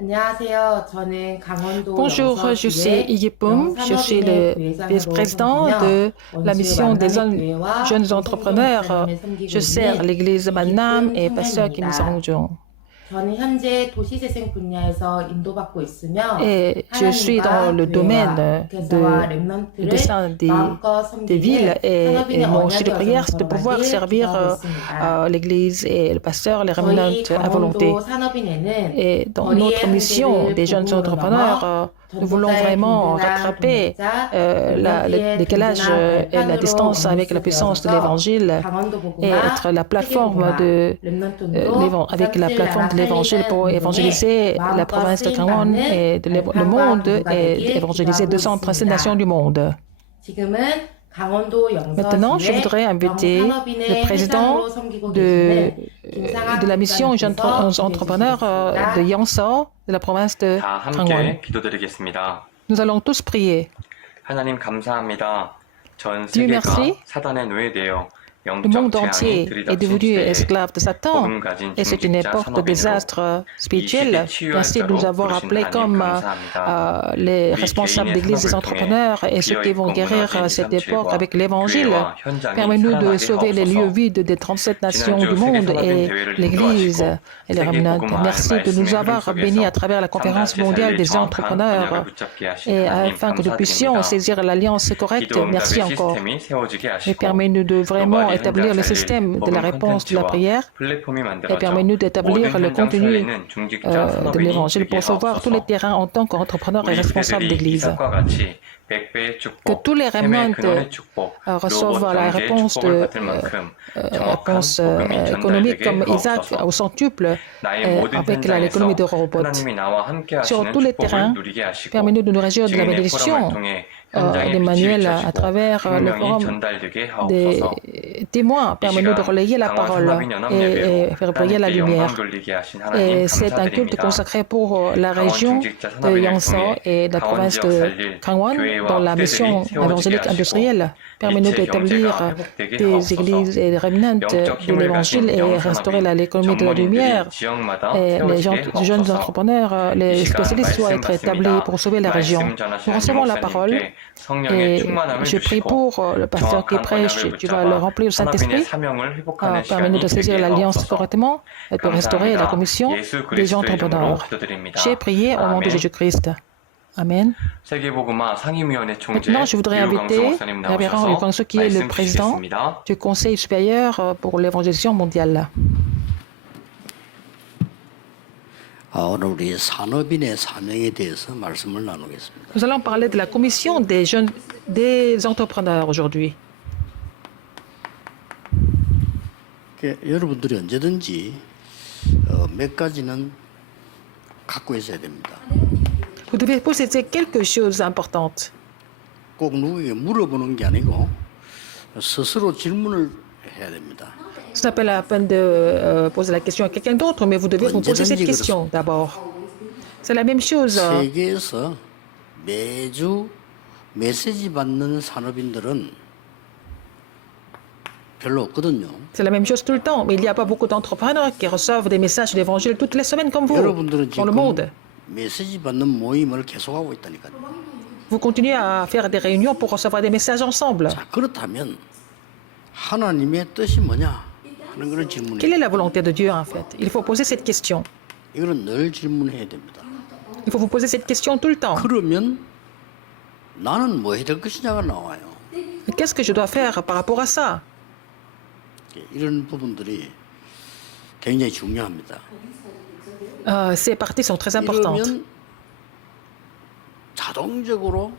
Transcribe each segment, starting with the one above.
안녕하세요. 저는 강원도 Bonjour, je suis 영서구의 Iggy Poum, je suis 영산업인의 le 부회장으로 vice-président 섬기며 de la 원주 mission des 만남의 jeunes 교회와 김성종 entrepreneurs. 목사님을 섬기고 Je sers 있는 l'église Mannam 이기쁨 et pasteur Kim 청년입니다. Sang-jung. 저는 현재 도시재생 분야에서 인도받고 있으며 Et je suis dans 하나님과 le domaine 교회와 목회자와 du 랩런트를 dessin 마음껏 des villes 섬기는 et 산업인의 mon souci 언약의 de 여정을 prière, c'est de pouvoir 걸어가길 servir 기도하고 있습니다. l'église et le pasteur, les 저희 revenants à volonté. 강원도 산업인에는 Et dans 거리의 notre mission 한계를 des jeunes 복음으로 entrepreneurs, 넘어 nous voulons 전도자의 vraiment 든든한 rattraper 동력자, le 랩런트의 décalage 든든한 et la 발판으로 distance avec la 원리스 puissance de 되어서서 l'évangile 강원도 et 복음화, être la 세계 plateforme 복음화, de 랩런트로 avec la plateforme 부산칠 나라 de l'évangile 살리는 pour 운동에 évangéliser la 마음껏 province de Gangwon 쓰임받는 et le 발판과 monde 도구가 et 되길 évangéliser 기도하고 237 nations 있습니다. du monde. 지금은 강원도 Maintenant, je 영서주의 voudrais inviter le 영산업인의 président 회장으로 섬기고 de, 계시는 김상학 de la mission jeunes 목사님께서 entrepreneurs de 기도해 Yeongso, de la province de 다 Gangwon. 함께 기도드리겠습니다. Nous allons tous prier. 하나님 감사합니다. 전 Dieu 세계가 merci. 사단에 노예되어 Le 영적 monde 재앙이 entier est 들이닥친 devenu 시대에 esclave de Satan 복음 가진 et c'est une 중직자 époque de 산업인으로 désastre 이 spirituel. 시대 치유할 Merci de nous 자로 avoir 부르신 appelés 하나님 comme 감사합니다. les 우리 responsables 개인의 d'église des 산업을 통해 entrepreneurs et ceux qui vont 비어있고 guérir 무너진 cette époque 237과 avec l'évangile. 교회와 현장이 Permets-nous de 살아나게 sauver les lieux 하옵소서. vides des 37 nations du 지난주 monde 세계산업인 et 대회를 l'église 인도하시고 et les 세계 remnants. 복음화의 Merci de nous 말씀의 흐름 avoir bénis à 속에서 travers la conférence 삼다시 mondiale 살릴 des 정확한 방향을 entrepreneurs 붙잡게 하신 et 하나님 afin que nous puissions 감사드립니다. saisir l'alliance correcte. 기도 Merci 응답의 encore. 시스템이 세워지게 Et 하시고 permets-nous de vraiment 글로벌 établir le 현장 살릴 système de la 복음 réponse de la 콘텐츠와 prière 플랫폼이 et 만들어져 permets-nous d'établir 모든 le 현장 contenu 살리는 중직자 de 산업인이 l'évangile 되게 pour sauvoir tous les 하옵소서. terrains en tant qu'entrepreneurs et 우리 responsables 세대들이 d'église. 이삭과 같이 백배의 Que 축복, tous les 셈의 remnants 근원의 축복, reçoivent 로봇 la 경제의 réponse 축복을 de 받을 만큼 정확한 réponse 복음이 économique 전달되게 comme Isaac 하옵소서. au centuple 나의 모든 avec 현장에서 l'économie de robots. 하나님이 나와 함께 Sur 하시는 tous les 축복을 terrains, 누리게 하시고 permets-nous de nous réjouir de la 증인의 포럼을 bénédiction 통해 현장의 빛이 d'Emmanuel à 비춰지고 travers le 생명이 forum 전달되게 des 하옵소서. témoins. Permets-nous de relayer la parole et faire briller la 하나님께 영광 lumière. 돌리게 하신 하나님 Et c'est un culte 감사드립니다. consacré pour la 강원 région 중직자 de 산업인을 Yeongso 통해 et la 강원 province 지역 de 살릴 Gangwon 교회와 dans la 후대들이 mission 세워지게 évangélique 하시고 industrielle. Permets-nous 일체 d'établir 경제가 회복되게 des 하옵소서. églises et des remnants 영적 de 힘을 l'évangile 가진 et restaurer 영산업인 l'économie de la lumière. 전문인들이 지역마다 Et les 세워지게 jeunes 하옵소서. entrepreneurs, 이 les 시간 spécialistes soient être 말씀 établis 받습니다. pour sauver la région. 말씀 Nous 전하시는 recevons la parole 유목사님께 성령의 et 충만함을 je prie 주시고 pour le pasteur qui 정확한 prêche. 언약을 Tu vas le 붙잡아 remplir du 산업인의 Saint-Esprit. 사명을 회복하는 Permets-nous 시간이 de saisir 되게 l'alliance 하옵소서. correctement et de restaurer la 감사합니다. commission 예수 des gens 그리스도의 이름으로 entrepreneurs. 기도드립니다. J'ai prié au nom de 아멘. Jésus-Christ. Amen. 세계복음화 상임위원회 총재 Maintenant, je voudrais 유광수 inviter 목사님 le révérend 나오셔서 Yukwang-soo, qui est le 말씀 président 주시겠습니다. du Conseil supérieur pour l'évangélisation mondiale. 오늘 우리 산업인의 사명에 대해서 말씀을 나누겠습니다. Nous allons parler de la commission des jeunes, des entrepreneurs aujourd'hui. 여러분들이 언제든지 몇 가지는 갖고 있어야 됩니다. Vous devez posséder quelque chose d'important. 꼭 누구에게 물어보는 게 아니고 스스로 질문을 해야 됩니다. Ce n'est pas la peine de poser la question à quelqu'un d'autre, mais vous devez vous poser cette question d'abord. C'est la même chose. 세계에서 매주 메시지 받는 산업인들은 별로 없거든요. C'est la même chose tout le temps, mais il n'y a pas beaucoup d'entrepreneurs qui reçoivent des messages de l'évangile toutes les semaines comme vous, 여러분들은 dans le 지금 monde. 메시지 받는 모임을 계속하고 있다니까요. Vous continuez à faire des réunions pour recevoir des messages ensemble. 자, 그렇다면 하나님의 뜻이 뭐냐 하는 그런 질문이 Quelle est la volonté de Dieu en fait? Il faut poser cette question. 이거는 늘 질문해야 됩니다. Il faut vous poser cette question tout le temps. 그러면 나는 뭐 해야 될 것이냐가 나와요. Qu'est-ce que je dois faire par rapport à ça? 이런 부분들이 굉장히 중요합니다. Ces parties sont très importantes. 이러면 자동적으로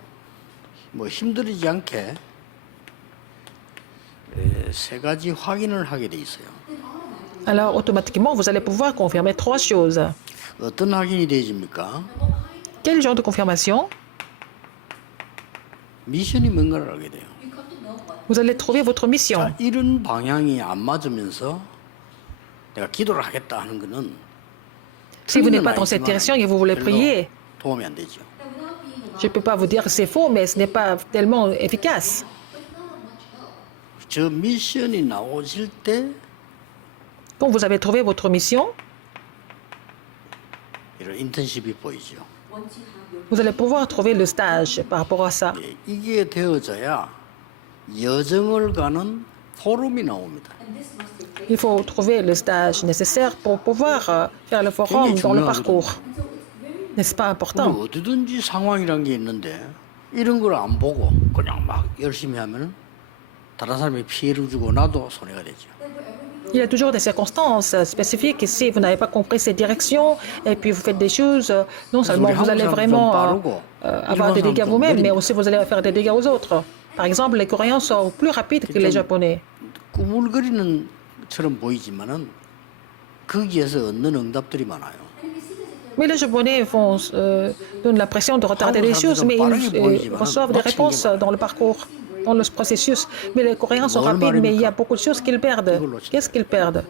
뭐 힘들이지 않게 세 가지 확인을 하게 돼 있어요. Alors automatiquement, vous allez pouvoir confirmer trois choses. 어떤 확인이 되어집니까? Quel genre de confirmation? 미션이 뭔가를 알게 돼요. Vous allez trouver votre mission. 자, 이런 방향이 안 맞으면서 내가 기도를 하겠다 하는 거는 Si vous n'êtes pas dans cette direction et vous voulez prier, 도움이 안 되죠. je ne peux pas vous dire que c'est faux, mais ce n'est pas tellement efficace. 저 미션이 나오실 때 Quand vous avez trouvé votre mission, 이런 인턴십이 보이죠. Vous allez pouvoir trouver le stage par rapport à ça. 예, 이게 되어져야 여정을 가는 포럼이 나옵니다. Il faut trouver le stage nécessaire pour pouvoir faire le forum dans le parcours. N'est-ce pas important? 어디든지 상황이란 게 있는데 이런 걸 안 보고 그냥 막 열심히 하면 다른 사람이 피해를 주고 나도 손해가 되죠. Il y a toujours des circonstances spécifiques. Si vous n'avez pas compris ces directions et puis vous faites des choses, non seulement vous allez vraiment avoir des dégâts vous-même, mais aussi vous allez faire des dégâts aux autres. Par exemple, les Coréens sont plus rapides que les Japonais. 꾸물거리는 처럼 보이지만은 거기에서 얻는 응답들이 많아요. Mais les Japonais donnent l'impression de retarder les choses, mais ils reçoivent des réponses dans le parcours, dans le processus. Mais les Coréens sont rapides, mais il y a beaucoup de choses qu'ils perdent. Qu'est-ce qu'ils perdent?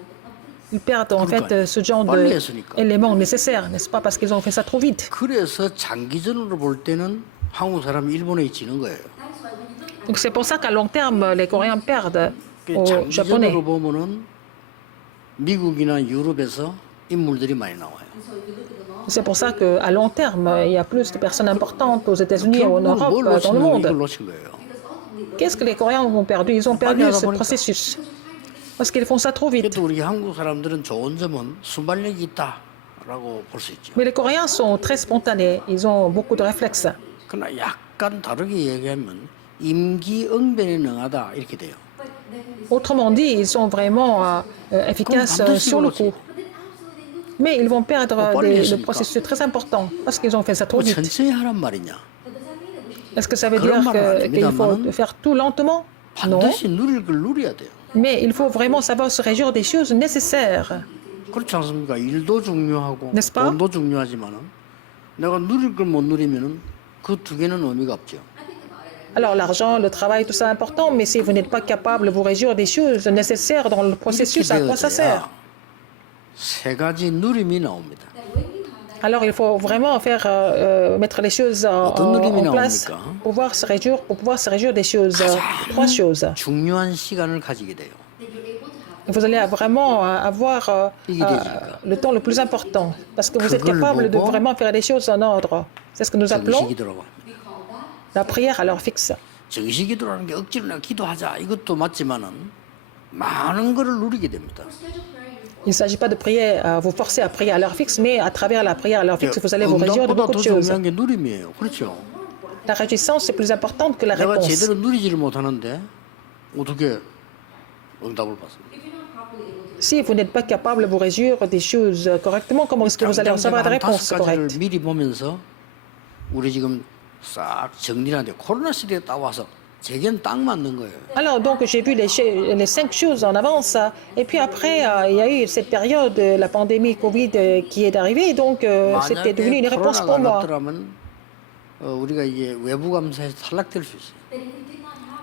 Ils perdent en fait ce genre d'éléments nécessaires, n'est-ce pas? Parce qu'ils ont fait ça trop vite. 그래서 장기전으로 볼 때는 한국 사람이 일본에 지는 거예요. Donc c'est pour ça qu'à long terme, les Coréens perdent aux Japonais. 장기전으로 보면은 미국이나 유럽에서 인물들이 많이 나와요. C'est pour ça qu'à long terme, il y a plus de personnes importantes aux États-Unis et en Europe, 뭘 dans le 놓치면 monde. 이걸 놓친 거예요. Qu'est-ce que les Coréens ont perdu? Ils ont perdu ce processus. Parce qu'ils font ça trop vite. 그래도 우리 한국 사람들은 좋은 점은 순발력이 있다라고 볼 수 있죠. Mais les Coréens sont très spontanés. Ils ont beaucoup de réflexes. 그러나 약간 다르게 얘기하면 임기응변에 능하다 이렇게 돼요. Autrement dit, ils sont vraiment efficaces sur le coup. Mais ils vont perdre le processus très important parce qu'ils ont fait ça trop 뭐 vite. 천천히 하란 말이냐? Est-ce que ça veut dire qu'il faut faire tout lentement? Non. 반드시 누릴 걸 누려야 돼요. Mais il faut vraiment savoir se réjouir des choses nécessaires. 그렇지 않습니까? 일도 중요하고 N'est-ce pas? 돈도 중요하지만은 내가 누릴 걸 못 누리면은 그 두 개는 의미가 없죠. Alors l'argent, le travail, tout ça est important, mais si vous n'êtes pas capable de vous réjouir des choses nécessaires dans le processus, à quoi ça sert? 세 가지 누림이 나옵니다. Alors il faut vraiment faire mettre les choses en place pour pouvoir se réjouir des choses. Trois choses. 중요한 시간을 가지게 돼요. Vous allez vraiment avoir le temps le plus important parce que vous êtes capable de vraiment faire les choses en ordre. C'est ce que nous appelons 정식이더라고 합니다. la prière à l'heure fixe. 정식이더라는 게 억지로 내가 기도하자 이것도 맞지만은 많은 거를 누리게 됩니다. Il ne s'agit pas de prier, vous forcer à prier à l'heure fixe, mais à travers la prière à l'heure fixe, vous allez vous réjouir de 응답보다 beaucoup 더 de choses. 중요한 게 누림이에요. 그렇죠? La réjouissance est plus importante que la 내가 réponse. 제대로 누리지를 못하는데 어떻게 응답을 받습니까? Si vous n'êtes pas capable de vous réjouir des choses correctement, comment est-ce que vous allez recevoir des 한 réponses 다섯 가지를 correctes? 미리 보면서 우리 지금 싹 정리를 하는데 코로나 시대에 딱 와서 제겐 딱 맞는 거예요. Alors, donc, j'ai vu les 5 choses en avance. Et puis après, il y a eu cette période, la pandémie Covid qui est arrivée. Donc, c'était devenu une réponse pour 코로나가 moi. 났더라면 우리가 이게 외부 감사에서 탈락될 수 있어요.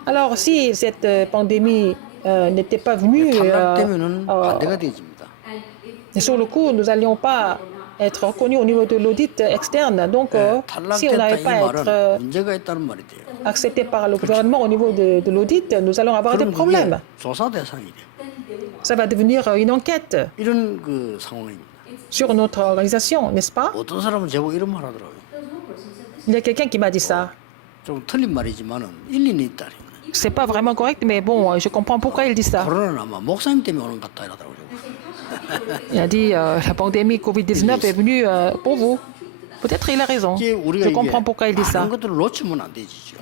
Alors, si cette pandémie n'était pas venue, 탈락되면은 반대가 되집니다. sur le coup, nous n'allions pas être reconnus au niveau de l'audit externe. Donc, si on 탈락됐다 n'avait 이 pas 말은 être 문제가 있다는 말이 돼요. accepté par le gouvernement au niveau de l'audit, nous allons avoir des 그럼 그게 problèmes. 조사 대상이 돼요. Ça va devenir une enquête 이런 그 상황입니다. sur notre organisation, n'est-ce pas? 어떤 사람은 제보 이런 말 하더라고요. Il y a quelqu'un qui m'a dit ça. 좀 틀린 말이지만은 일리는 있다. C'est pas vraiment correct, mais bon, je comprends pourquoi il dit ça. 코로나는 아마 목사님 때문에 오는 것 같다 이러더라고요. Il a dit la pandémie Covid-19 est venue pour vous. Peut-être il a raison. 이게 우리가 Je 이게 comprends pourquoi il dit ça. 많은 것들을 놓치면 안 되지죠.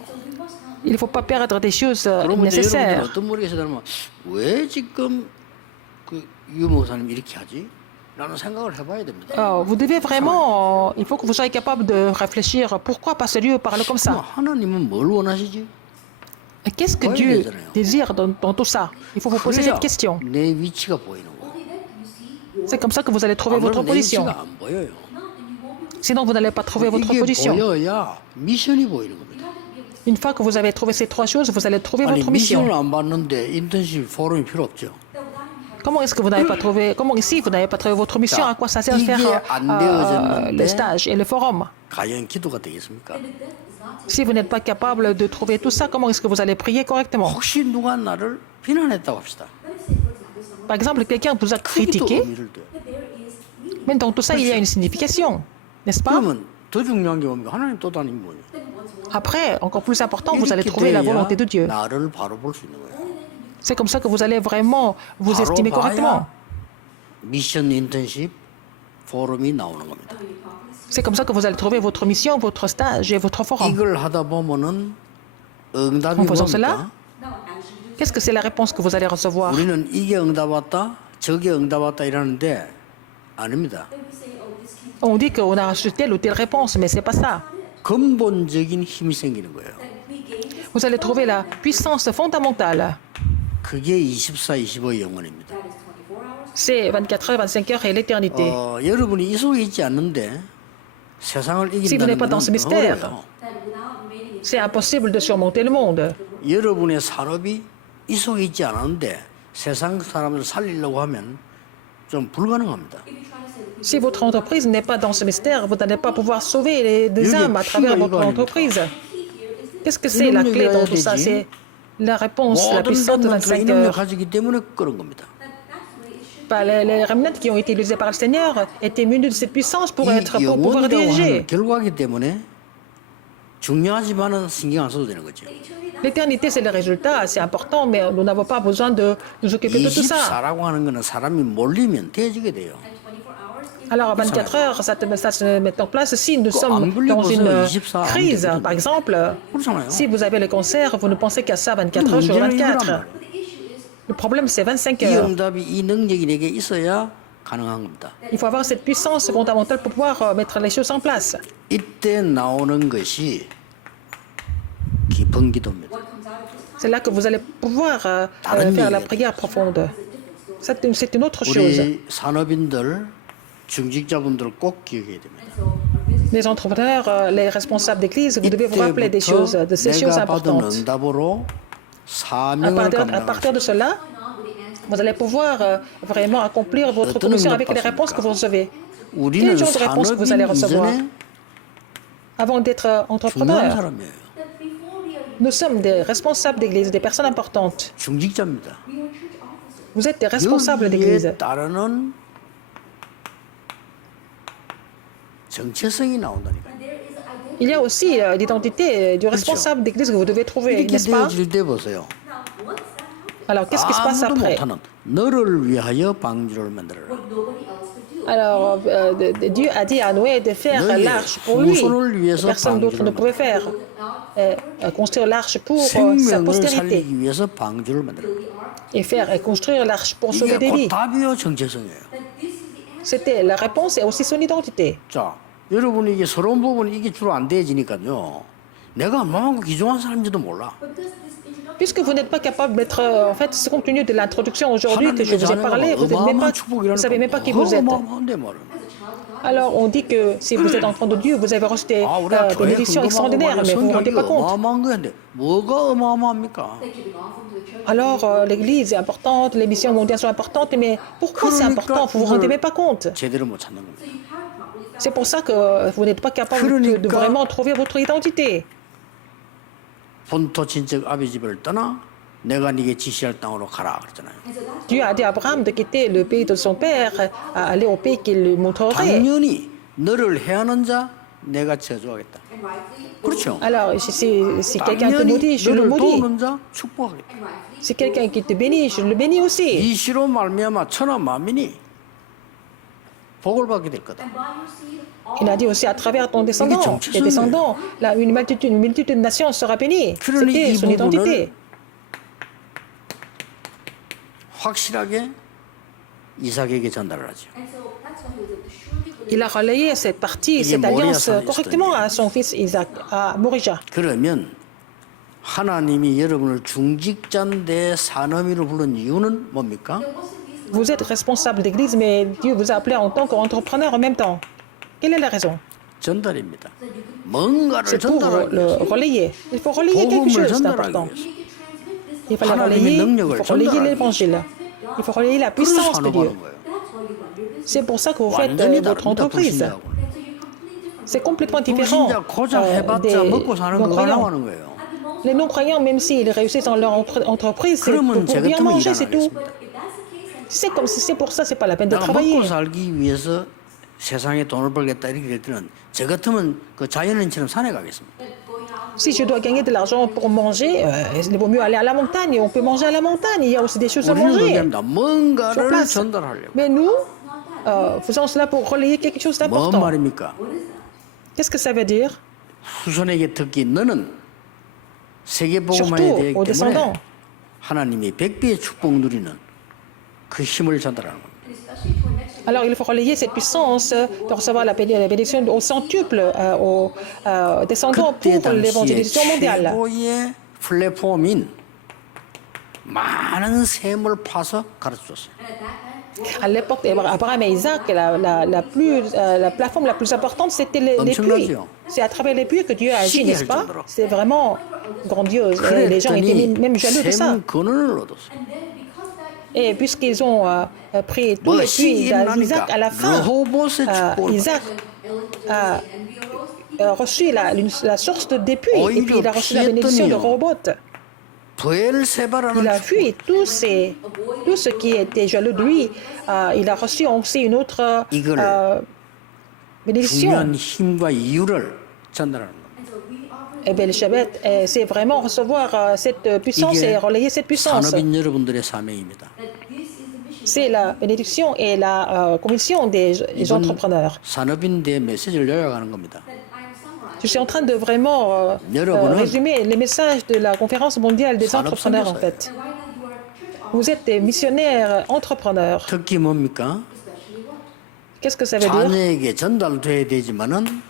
Il ne faut pas perdre des choses 그러면 이제 여러분들 nécessaires. 어떤 머리에서 들면 왜 지금 그 유 목사님 이렇게 하지? 라는 생각을 해봐야 됩니다. Vous devez vraiment, il faut que vous soyez capable de réfléchir pourquoi Pasteur parle comme 그럼 ça. 하나님은 뭘 원하시지? Et qu'est-ce que Dieu désire dans tout ça? Il faut vous poser 그래야 cette question. 내 위치가 보이는 거. C'est comme ça que vous allez trouver votre 아무래도 내 position. 위치가 안 보여요. Sinon, vous n'allez pas trouver votre 이게 position. 보여야 미션이 보이는 겁니다. Une fois que vous avez trouvé ces trois choses, vous allez trouver 아니 votre mission. 미션을 안 봤는데 인턴십 포럼이 필요 없죠. Comment est-ce que vous n'avez pas trouvé, comment ici vous n'avez pas trouvé votre mission, à quoi ça sert de faire le stage et le forum? 과연 기도가 되겠습니까? Si vous n'êtes pas capable de trouver tout ça, comment est-ce que vous allez prier correctement? 혹시 누가 나를 비난했다고 합시다. Par exemple, quelqu'un vous a 크기도 critiqué, 의미를 둬요. mais dans tout ça, il y a une signification. n'est-ce pas? 그러면 더 중요한 게 뭡니까? 하나님 또 다른 뭐냐? Après, encore plus important, vous allez 이렇게 trouver la 돼야 volonté de Dieu. 나를 바로 볼 수 있는 거예요. C'est comme ça que vous allez vraiment vous 바로 estimer correctement. 봐야 미션 인턴십 포럼이 나오는 겁니다. C'est comme ça que vous allez trouver votre mission, votre stage et votre forum. 이걸 하다 보면은 응답이 En faisant 뭡니까? cela, qu'est-ce que c'est la réponse que vous allez recevoir? 우리는 이게 응답 왔다, 저게 응답 왔다 이러는데 아닙니다. On dit qu'on a reçu telle ou telle réponse, mais c'est pas ça. 근본적인 힘이 생기는 거예요. Vous allez trouver la puissance fondamentale. 그게 24, 25의 영혼입니다. C'est 24 heures, 25 heures et l'éternité. 여러분이 이 속에 있지 않는데 세상을 Si vous n'êtes 이긴다는 pas dans ce mystère, 어려워요. c'est impossible de surmonter le monde. 여러분의 산업이 이 속에 있지 않았는데 세상 사람을 살리려고 하면 좀 불가능합니다. Si votre entreprise n'est pas dans ce mystère, vous n'allez pas pouvoir sauver des âmes à travers votre entreprise. Qu'est-ce que c'est la clé dans tout ça? C'est la réponse, la 모든 puissance de 것만 25 이능력 heures. 가지기 때문에 그런 겁니다. Les remnants qui ont été utilisés par le Seigneur étaient munis de cette puissance pour 이 pouvoir 영혼이라고 diriger. 하는 결과기 때문에 중요하지만은 신경 안 써도 되는 거죠. L'éternité, c'est le résultat, c'est important, mais nous n'avons pas besoin de nous occuper de tout ça. 24라고 하는 거는 사람이 몰리면 돼지게 돼요. Alors, à 24 heures, ça se met en place si nous sommes dans une crise. Par exemple, 그렇잖아요. si vous avez le cancer, vous ne pensez qu'à ça 24 heures sur 문제는 24. 이거란 말이에요. Le problème, c'est 25 이 heures. 응답이 이 능력이 내게 있어야 가능한 겁니다. Il faut avoir cette puissance fondamentale pour pouvoir mettre les choses en place. 이때 나오는 것이 깊은 기도입니다. C'est là que vous allez pouvoir faire la prière profonde. C'est une autre chose. 우리 산업인들, 중직자분들 꼭 기억해야 됩니다. Les entrepreneurs, les responsables d'église, vous devez vous rappeler des choses, de ces choses 내가 받은 importantes. 응답으로 À 사명을 partir 감당할 de cela, vous allez pouvoir vraiment accomplir votre commission avec les réponses que vous recevez. 우리는 Quel genre de réponse vous allez 산업인 recevoir 이전에 avant d'être 중요한 entrepreneur? 사람이에요. Nous sommes des responsables d'église, des personnes importantes. 중직자입니다. Vous êtes des responsables d'église. 여기에 따르는 정체성이 나온다니까요. Il y a aussi l'identité du responsable d'église que vous devez trouver, 이렇게 n'est-ce pas? 되어질 때 보세요. Alors, qu'est-ce qui se passe 아무도 après? 못하는 너를 위하여 방주를 만들어라. Alors, Dieu a dit à Noé de faire l'arche pour lui. Personne d'autre ne pouvait faire. Construire l'arche pour sa 생명을 postérité. 살리기 위해서 방주를 만들어라. Et construire l'arche pour sauver 이게 des 곧 vies. 답이요 정체성이에요. C'était la réponse et aussi son identité. 자, 여러분이 이게 서러운 부분 이게 주로 안 돼지니까요. 내가 얼마만큼 귀중한 사람인지도 몰라. Puisque vous n'êtes pas capable d'être, en fait, compte tenu de l'introduction aujourd'hui que je vous ai parlé, vous ne savez même pas qui vous êtes. 어마어마한데 말은. Alors, on dit que si vous êtes enfant de Dieu, vous avez reçu des 우리가 교회 bénédictions extraordinaires, mais vous ne vous rendez pas 성경이 compte. 어마어마한 건데 뭐가 어마어마합니까? Alors, l'Église est importante, les missions mondiales sont importantes, mais pourquoi c'est important? Vous ne vous rendez même pas compte. 제대로 못 찾는 겁니다. C'est pour ça que vous n'êtes pas capable de vraiment trouver votre identité. 본토 친척 아비 집을 떠나 내가 네게 지시할 땅으로 가라 그랬잖아요. Dieu a dit à Abraham de quitter le pays de son père, à aller au pays qu'il lui montrerait. 당연히 너를 해하는 자 내가 저주하겠다. 그렇죠. Alors, si quelqu'un te 당연히 maudit, je le 너를 maudis. 도우는 자 축복하겠다. Si quelqu'un qui te bénit, je le bénis aussi. 이 시로 말미암아 천하 만민이 복을 받게 될 거다. Il a dit aussi à travers ton descendant, tes descendants, une multitude de nations sera bénie. C'était son identité. 확실하게 이삭에게 전달을 하죠. Il a relayé cette partie, cette alliance correctement à son fils Isaac, à Morija. 그러면 하나님이 여러분을 중직자인데 산업인으로 부른 이유는 뭡니까? Vous êtes responsable d'église, mais Dieu vous a appelé en tant qu'entrepreneur en même temps. Quelle est la raison? 전달입니다. 뭔가를 C'est pour 전달하기 le 위해서. relayer. Il faut relayer quelque 복음을 chose 전달하기 d'important. 위해서. Il faut la relayer, il faut relayer l'évangile. Il faut relayer la 그래서 puissance de Dieu. 산업하는 거예요. C'est pour ça que vous faites 완전히 votre 다릅니다. entreprise. 불신자하고. C'est complètement différent 불신자 고작 해봤자 des 먹고 사는 거 non-croyants. 하는 거예요. Les non-croyants, même s'ils réussissent dans leur entreprise, c'est 그러면 pour 제 bien 같으면 manger, 일 c'est 안 tout. 하겠습니다. C'est pour ça, c'est pas la peine de 내가 travailler. 먹고 살기 위해서 세상에 돈을 벌겠다 이렇게 될 때는 저 같으면 그 자연인처럼 산에 가겠습니다. Si je dois gagner de l'argent pour manger, il vaut mieux aller à la montagne. On peut manger à la montagne. Il y a aussi des choses à 우리는 그렇게 manger 합니다. sur 뭔가를 place. 전달하려고. Mais nous, faisons cela pour relayer quelque chose 뭔 d'important. 말입니까? Qu'est-ce que ça veut dire? 후손에게 특히 너는 세계복음화에 Surtout 대해 aux 때문에 descendants. 하나님이 백배의 축복 누리는 그 힘을 전달하는 겁니다. Alors il faut relayer cette puissance de recevoir la bénédiction au centuple aux descendants 그때 pour 당시에 l'évangélisation mondiale. 최고의 플랫폼인 많은 샘을 파서 가르쳐줬어요. À l'époque d'Abraham et Isaac, la plateforme la plus importante, c'était les puits. 엄청나죠? C'est à travers les puits que Dieu a agi, 시기할 n'est-ce pas? 정도로. C'est vraiment grandiose. Et les gens étaient 그랬더니 même jaloux de ça. 샘 근원을 얻었어요. Et puisqu'ils ont pris tous 뭐 les puits 시기를 d'Isaac, à la fin, 르호봇의 축복을 Isaac a reçu la source des puits. Et puis il a reçu la bénédiction de Rehoboth. 부엘세바라는 Il a 축복. fui tout ce qui était jaloux de lui. Il a reçu aussi une autre bénédiction. 중요한 힘과 이유를 전달하는 겁니다. Et bien, le Shabbat, c'est vraiment recevoir cette puissance et 이게 relayer cette puissance. 산업인 여러분들의 사명입니다. C'est la bénédiction et la commission des entrepreneurs. 산업인대의 메시지를 요약하는 겁니다. Je suis en train de vraiment résumer les messages de la conférence mondiale des entrepreneurs, en fait. Vous êtes des missionnaires entrepreneurs. 특히 뭡니까? Qu'est-ce que ça veut dire? 자녀에게 전달돼야 되지만은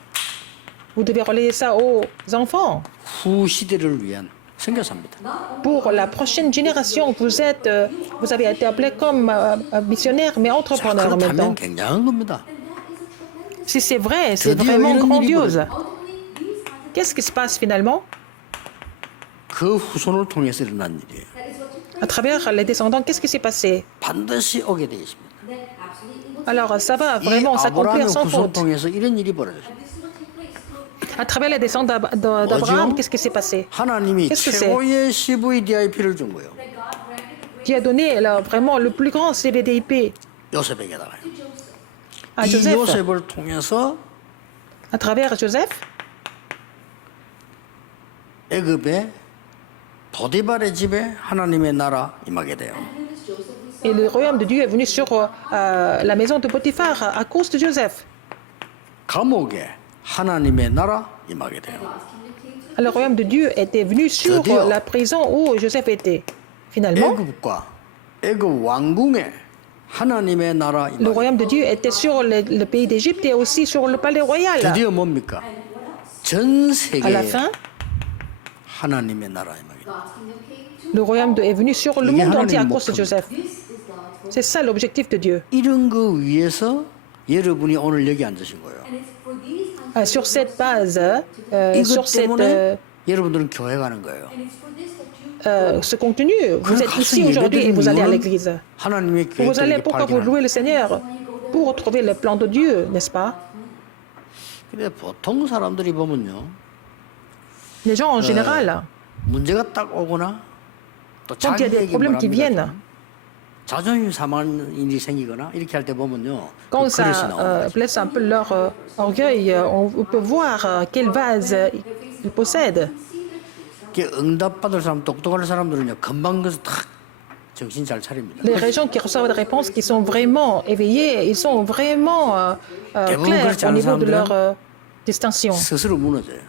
Vous devez relayer ça aux enfants. 후 시대를 위한 선교사입니다. Pour la prochaine génération, vous avez été appelé comme missionnaire, mais 자, entrepreneur en même 그렇다면 temps. 굉장한 겁니다. Si c'est vrai, c'est 드디어 vraiment 이런 일이 grandiose. Qu'est-ce qui se passe finalement? 그 후손을 통해서 일어난 일이에요. À travers les descendants, qu'est-ce qui s'est passé? 반드시 오게 되어 있습니다. Alors, ça va 이 vraiment 아브라함의 s'accomplir sans 후손 faute. 통해서 이런 일이 벌어졌어요. À travers les descendants d'Abraham, 뭐죠? qu'est-ce qui s'est passé? 하나님이 Qu'est-ce que c'est? 최고의 CVDIP를 준 거예요. Dieu a donné vraiment le plus grand CVDIP 요셉에게다가요. à 이 Joseph. 요셉을 통해서 À travers Joseph, 애굽의 보디발의 집에 하나님의 나라 임하게 돼요. et le royaume de Dieu est venu sur la maison de Potiphar à cause de Joseph. 감옥에 하나님의 나라 임하게 돼요. Le royaume de Dieu était venu sur 드디어 la prison où Joseph était. Finalement, 애굽과 애굽 왕궁에 하나님의 나라 le 임하게 돼요. royaume de Dieu était sur le pays d'Égypte et aussi sur le palais royal. 드디어 뭡니까? 전 À la 세계에 fin, 하나님의 나라 임하게 돼요. le royaume est venu sur le 이게 monde entier à 하나님 cause de 목표입니다. Joseph. C'est ça l'objectif de Dieu. 이런 거 위해서 여러분이 오늘 여기 앉으신 거예요. Sur cette base, 이것 sur cette, 때문에 여러분들은 교회 가는 거예요. ce contenu, vous êtes ici aujourd'hui et vous allez à l'église. 하나님의 Vous allez 계획을 pourquoi vous 발견하는 louez le Seigneur? Pour trouver le plan de Dieu, n'est-ce pas? 근데 보통 사람들이 보면요. Les gens en général, 문제가 딱 오거나 또 quand il y a 자기 des 얘기 problèmes qui viennent, 말합니다. 자존심 상하는 일이 생기거나 이렇게 할 때 보면요. quand 그 그릇이 ça 나옵니다. blesse un peu leur orgueil, on peut voir quel vase ils possèdent. 이렇게 응답받을 사람, 똑똑한 사람들은요. 금방 그래서 탁 정신 잘 차립니다. Les gens qui reçoivent des réponses qui sont vraiment éveillés, ils sont vraiment clairs au niveau de leur distinction. 스스로 무너져요.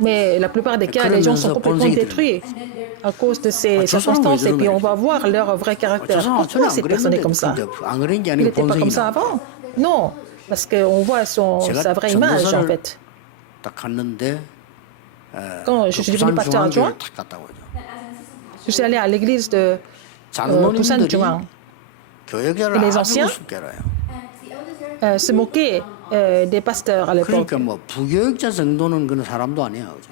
Mais la plupart des cas, les gens sont complètement détruits à cause de ces circonstances et puis on va voir leur vrai caractère. Pourquoi cette personne est comme ça? 안 그런 게 Il 아니고 n'était pas comme 본성이 ça 나. avant? Non, parce qu'on voit sa vraie image en fait. 딱 갔는데 Quand je suis devenu pasteur adjoint, 탁 갔다고 하죠. je suis allé à l'église de Busan 장로님들이 Juan. 교역자를 Les 아주 anciens? 우습게 알아요. Se moquer des pasteurs à l'époque. 그러니까 뭐 부교역자 정도는 그런 사람도 아니야. 그죠?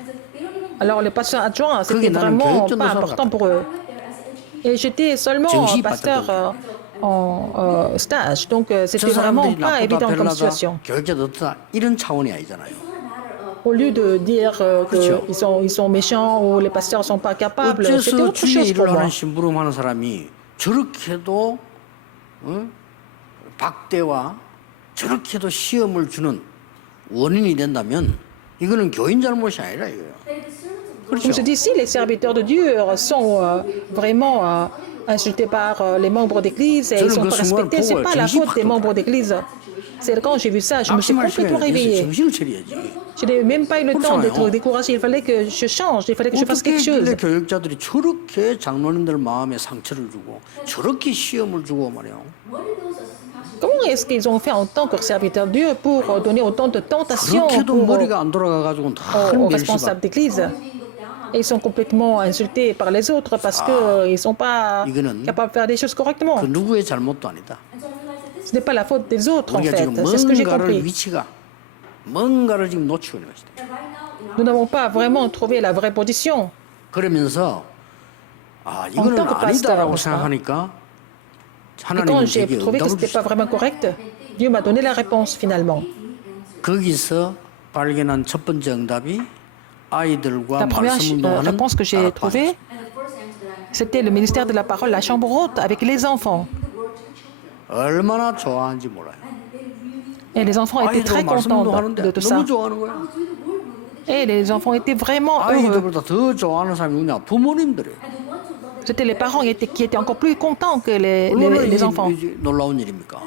Alors les pasteurs adjoints, c'était 그게 나는 vraiment 교육전도 pas 서로 important pour eux. Et j'étais seulement 정시 pasteur en stage, donc 저 c'était vraiment 사람들이 pas 나쁘다 évident comme 별나다 situation. 교역자도 어떠다 이런 차원이 아니잖아요. Au lieu de dire 그렇죠. qu'ils sont méchants ou les pasteurs sont pas capables, c'était 어째서 autre 주의 chose pour 일을 moi. 하는 심부름하는 사람이 저렇게도 박대와 저렇게도 시험을 주는 원인이 된다면 이거는 교인 잘못이 아니라 이거예요. Je me dis, si les serviteurs de Dieu sont vraiment insultés par les membres d'église et ils sont pas respectés, c'est pas la faute des membres d'église. C'est quand j'ai vu ça, je me suis 낙심할 complètement 시간이 réveillée. 정신을 차려야지. Je n'ai même pas eu le temps d'être découragée. Il fallait que je change, il fallait que je fasse 어떻게 quelque chose. 이길래 교육자들이 저렇게 장로님들 마음에 상처를 주고 저렇게 시험을 주고 말이에요. Comment est-ce qu'ils ont fait en tant que serviteurs de Dieu pour donner autant de tentations 그렇게도 pour, 머리가 안 돌아가가지고 aux 다 responsables 멸시받고 d'église? Et ils sont complètement insultés par les autres parce qu'ils ne sont pas 이거는 capables de faire des choses correctement. 그 누구의 잘못도 아니다. Ce n'est pas la faute des autres en 우리가 fait. 지금 C'est ce que j'ai 뭔가를 compris. 위치가 뭔가를 지금 놓치고 있는 것이다. Nous n'avons pas vraiment trouvé la vraie position. 그러면서 이거는 tant que 아니다라고 pasteur, 생각하니까 Et 하나님은 quand j'ai 되게 trouvé que ce 응답을 n'était pas 주시다. vraiment correct, Dieu m'a donné la réponse finalement. 거기서 발견한 첫 번째 응답이 아이들과 La première 말씀 운동하는 réponse que j'ai trouvée, c'était le ministère de la parole, la chambre haute, avec les enfants. 얼마나 좋아하는지 몰라요. Et les enfants étaient très 아이들과 말씀 contents 운동하는데 de tout ça. 너무 좋아하는 거야. Et les enfants étaient vraiment heureux. 아이들보다 더 좋아하는 사람이 누구냐? 부모님들이에요. C'était les parents qui étaient encore plus contents que 얼마나 les enfants. 이게 놀라운 일입니까?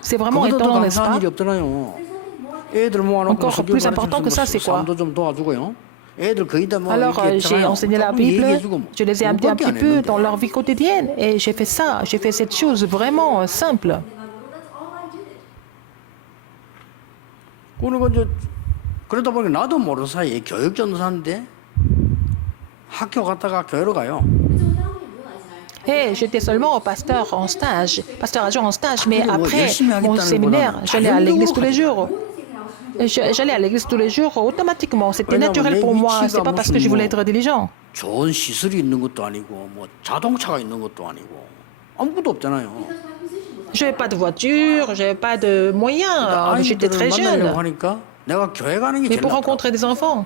C'est vraiment 그보다 더 étonnant, n'est-ce 감사한 pas? 일이 없잖아요. 애들 모아놓고 Encore 성경 plus important que ça, c'est quoi? 삶도 좀 도와주고요. 애들 거의 다 뭐 Alors 이렇게 j'ai 있잖아요. enseigné la 조금 Bible, 얘기해주고 뭐 je les ai amenés un 그거밖에 petit 안 peu 했는데. dans leur vie quotidienne et j'ai fait ça, j'ai fait cette chose vraiment simple. 그리고 이제 그러다 보니까 나도 모르는 사이에 교육 전도사인데 학교 갔다가 교회로 가요. Et j'étais seulement pasteur en stage, pasteur adjoint en stage, mais 뭐 après 열심히 mon 하겠다는 séminaire, 거는 j'allais à l'église tous les 자연적으로 jours. J'allais à l'église tous les jours automatiquement, c'était 왜냐면 naturel 내 pour moi, 위치가 c'est pas parce que je 무슨 voulais 뭐 être diligent. 좋은 시설이 있는 것도 아니고 뭐 자동차가 있는 것도 아니고 아무것도 없잖아요. Je n'avais pas de voiture, je n'avais pas de moyens, j'étais 아이들을 très jeune. 만나려고 하니까 내가 교회 가는 게 Mais 제일 pour 낫다. rencontrer des enfants,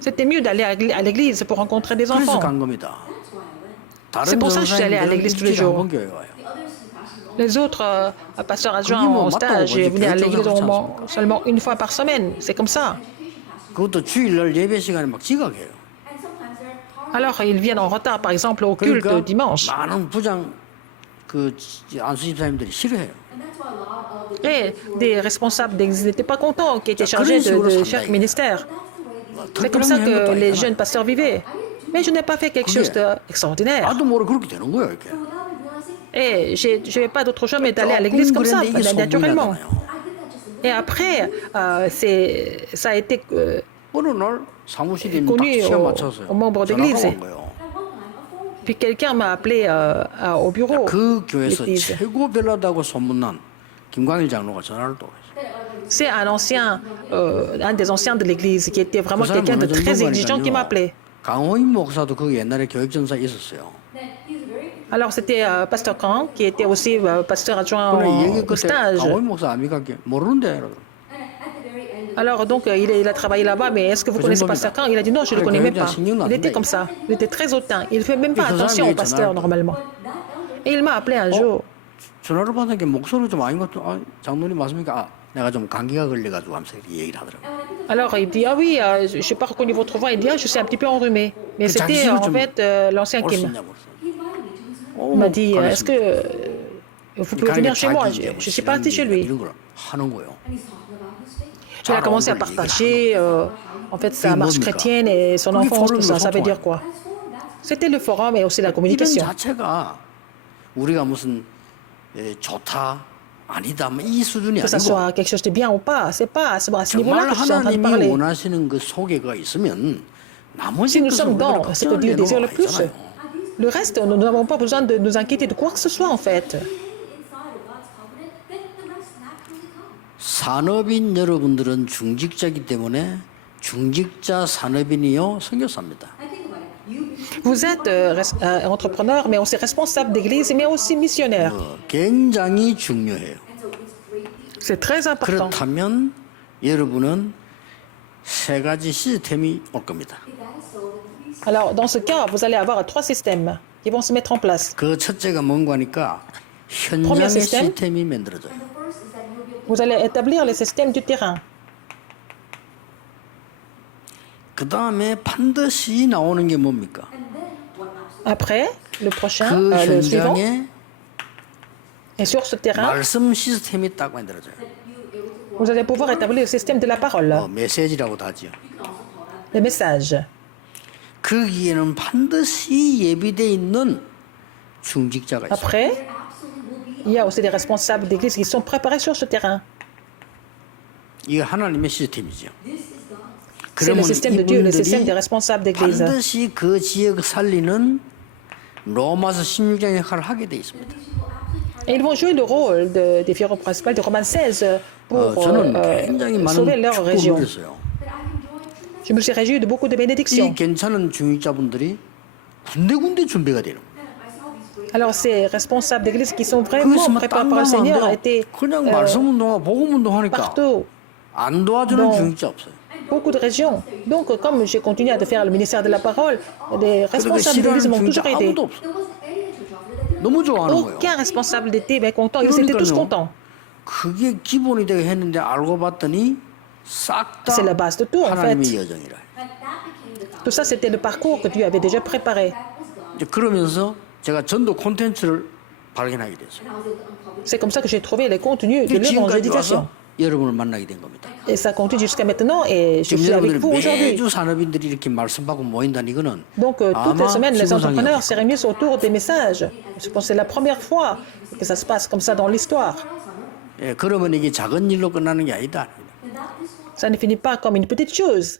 c'était mieux d'aller à l'église pour rencontrer des 그래서 enfants. 간 겁니다. C'est 다른 pour ça que je suis allée à l'église tous les 전도사님들은 jours. 일주일에 한번 교회 가요. Les autres pasteurs adjoints 그게 뭐 en 맞다고 stage 보지. venaient à 교회 l'église 전도사 그렇지 않습니까? seulement une fois par semaine. C'est comme ça. 그것도 주일날 예배 시간에 막 지각해요. Alors, ils viennent en retard, par exemple, au culte 그러니까 dimanche. 많은 부장 그 안수 집사님들이 싫어해요. Et des responsables d'église n'étaient pas contents, qui étaient chargés de chaque ministère. C'est comme ça que les jeunes pasteurs vivaient. Mais je n'ai pas fait quelque chose d'extraordinaire. 나도 모르게 그렇게 되는 거예요, 이렇게. Et je n'avais pas d'autre choix mais d'aller à l'église comme ça, 조금 그랬는데 이게 naturellement. 소문이 나잖아요. Et après, ça a été 어느 날 사무실에 connu 딱 시간 맞춰서요. aux membres 전화가 d'église. 온 거예요. Puis quelqu'un m'a appelé au bureau. 그 교회에서 l'église. 최고 별나다고 소문난 김광일 장로가 전화를 또 했어요. C'est un des anciens de l'église qui était vraiment 그 quelqu'un 사람은 de 어느 très exigeant qui m'a 정도가 appelé. 강호인 목사도 그 옛날에 교육전사에 있었어요. Alors c'était pasteur Kang qui était aussi pasteur adjoint 그래 이 얘기 au 그때 stage. 강호인 목사 압니까? 모르는데. Alors donc il a travaillé là-bas, mais est-ce que vous 그 connaissez 정도입니다. pasteur Kang? Il a dit non, je ne le 그래, connais même 교육장 pas. 신경도 안 Il était 쓴다, comme ça. Il était très hautain. Il ne fait même pas 그 attention 사람이 au pasteur 전화를 normalement. Et il m'a appelé un jour. 전화를 받은 게 목소리 좀 아닌 것도 장로님 맞습니까? 내가 좀 감기가 걸려가지고 하면서 이렇게 얘기를 하더라고요. Alors il dit ah oui, je n'ai pas reconnu votre voix. Il dit ah je suis un petit peu enrhumé. Mais 자기 c'était 집을 en 좀 fait l'ancien 올 수 qui 있냐고 그랬어요. m'a dit est-ce 가겠습니다. que vous pouvez venir chez moi? Je suis parti chez lui. 이런 걸 하는 거예요. Il a commencé à partager en fait sa marche chrétienne et son enfance, tout ça. Ça veut dire quoi? C'était le forum et aussi la 이런 communication. 자체가 우리가 무슨 좋다 아니다 뭐 이 수준이 Que ça 아니고 soit quelque chose de bien ou pas, c'est pas à ce niveau-là 정말 que je suis en train de 하나님이 parler. 원하시는 그 속에가 있으면 나머지 Si nous 것을 sommes 우리가 dans ce que 걱정을 Dieu désire 내놓으면 le plus, 아니잖아요. le reste, nous n'avons pas besoin de nous inquiéter de quoi que ce soit en fait. 산업인 여러분들은 중직자이기 때문에 중직자 산업인이요 선교사입니다. Vous êtes entrepreneur, mais aussi responsable d'église, mais aussi missionnaire. 굉장히 중요해요. C'est très important. 그렇다면 여러분은 세 가지 시스템이 올 겁니다. Alors, dans ce cas, vous allez avoir 3 systèmes qui vont se mettre en place. 그 첫째가 뭔가 하니까 현장의 Premier système. 시스템이 만들어져요. Vous allez établir le système du terrain. 그 다음에 반드시 나오는 게 뭡니까? Après, le prochain, 그 le suivant, 현장에 et sur ce terrain, 말씀 시스템이 딱 만들어져요. vous allez pouvoir établir le système de la parole, 메시지라고도 하죠. les messages. 거기에는 반드시 예비되어 있는 중직자가 있어요. Après, il y a aussi des responsables d'église qui sont préparés sur ce terrain. 이게 하나님의 시스템이죠. C'est le système de Dieu, le système des 이분들이 responsables d'église. 반드시 그 지역 살리는 로마서 16장 역할을 하게 돼 있습니다. Et ils vont jouer le rôle des figures principales de Romains 16 pour 저는 굉장히 sauver 많은 leur 축복을 région. 누렸어요. Je me suis réjoui de beaucoup de 이 bénédictions. 괜찮은 중직자분들이 군데군데 준비가 되는 거예요. Alors ces responsables d'église qui sont 그 vraiment 있으면 préparés 딴 par le 가면 안 Seigneur 돼요. étaient 그냥 말씀 운동하고 복음 운동하니까 partout, 안 도와주는 너- 중직자 없어요. beaucoup de régions. Donc comme j'ai continué à faire le ministère de la parole, les 그러니까 responsables d'église 싫어하는 m'ont 중직자 toujours aidé. 아무도 없어요. 너무 좋아하는 거예요. Aucun responsable n'était mécontent, ils étaient tous 그러니까요. contents. 그게 기본이 되게 했는데 알고 봤더니 싹 다 C'est la base de tout en 하나님의 fait. 여정이라. Tout ça c'était le parcours que Dieu avait déjà préparé. 이제 그러면서 제가 전도 콘텐츠를 발견하게 됐어요. C'est comme ça que j'ai trouvé les contenus de 지금까지 l'évangélisation. 와서 여러분을 만나게 된 겁니다. Et ça continue jusqu'à maintenant et je 지금 suis avec 여러분들이 vous aujourd'hui. 매주 산업인들이 이렇게 말씀받고 모인다는 이거는 Donc toutes les semaines, les 지구상에 entrepreneurs 없어요. se réunissent autour des messages. Je pense que c'est la première fois que ça se passe comme ça dans l'histoire. 예, 그러면 이게 작은 일로 끝나는 게 아니다. Ça ne finit pas comme une petite chose.